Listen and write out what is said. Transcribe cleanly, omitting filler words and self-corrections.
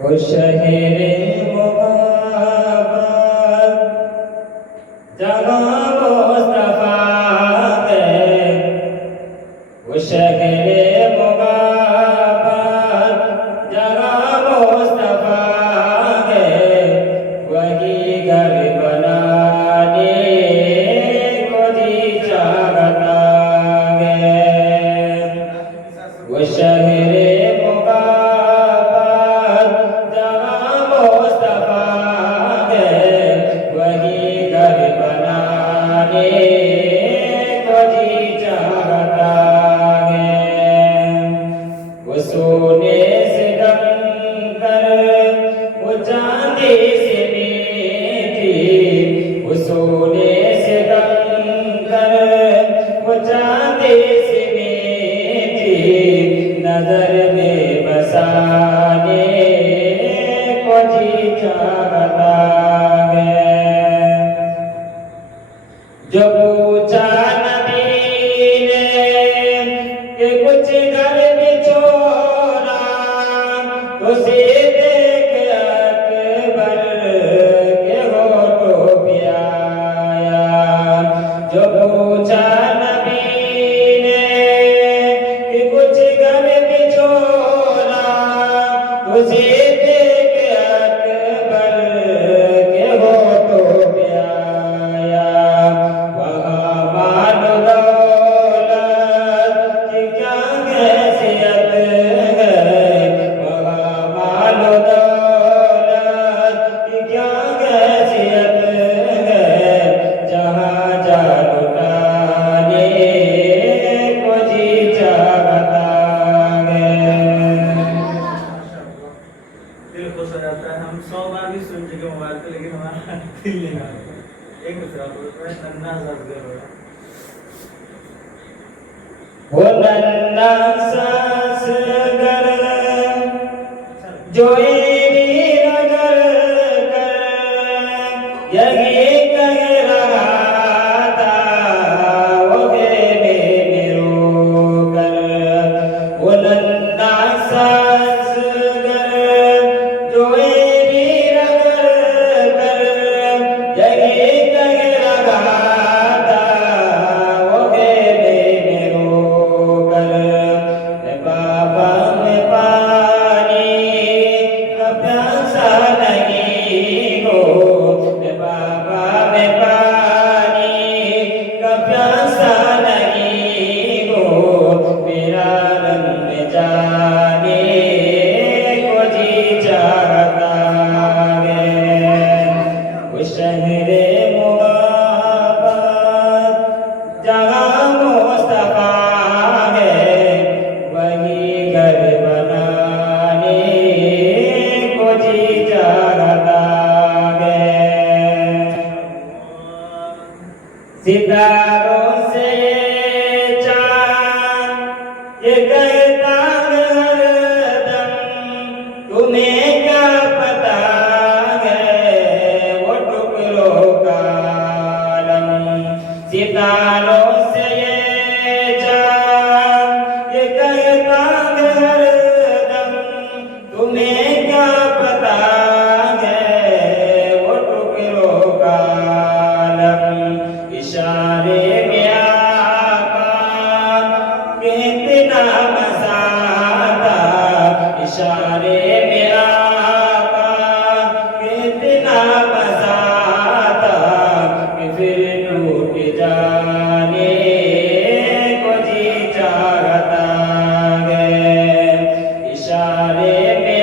वो शहरे मुबारक जहाँ मुस्तफा है, वो शहरे मुबारक जहाँ मुस्तफा है, वही घर बनाने को जी चाहता है। वो शहरे सोने से दमकर वो चांदी से मीठी, वो सोने से दमकर वो चांदी से मीठी, नजर में बसाने को जी चाहता है। जो पूछा नबी ने कि कुछ घर में छोड़ा, तो सीधे के अकबर के होठों पे आया। जो पूछा नबी ने कि कुछ घर में छोड़ा, तो सीधे के अकबर के होठों पे आया। वहाँ माल दौलत की क्या हैसियत है, वहाँ माल दौलत की क्या हैसियत है, जहाँ जा लुटाने को जी चाहता है। दिल खुश हो जाता है। हम 100 बार भी सुन चुके मोबाइल पे, लेकिन हमारा दिल नहीं मानता। एक दूसरा बोलता है नन्ना सा दिल हो। वो नन्ना सांस गर जो एरी नगर कर यही कह रहा था, वो बेबे मेरो कर। वो नन्ना सांस गर जो एरी नगर कर यही कह रहा था, वो बेबे मेरो कर। बाबा में पानी का प्यासा नहीं हो, बाबा में पानी का प्यासा नहीं हो, मेरा रंग जाने को जी चाहता है। वो शहरे मुबारक जहाँ मुस्तफा है, वही घर बनाने को जी चाहता है। सितारों से चाँद ये कहता हरदम, तुम्हें क्या पता है वो टुकड़ों का आलम। सितारों से ये चाँद ये कहता हरदम, तुम्हें क्या पता है वो टुकड़ों का आलम। इशारे में आका कितना मजा आता, इशारे में आका कितना मजा आता, कि फिर टूट जाने को जी चाहता है। इशारे में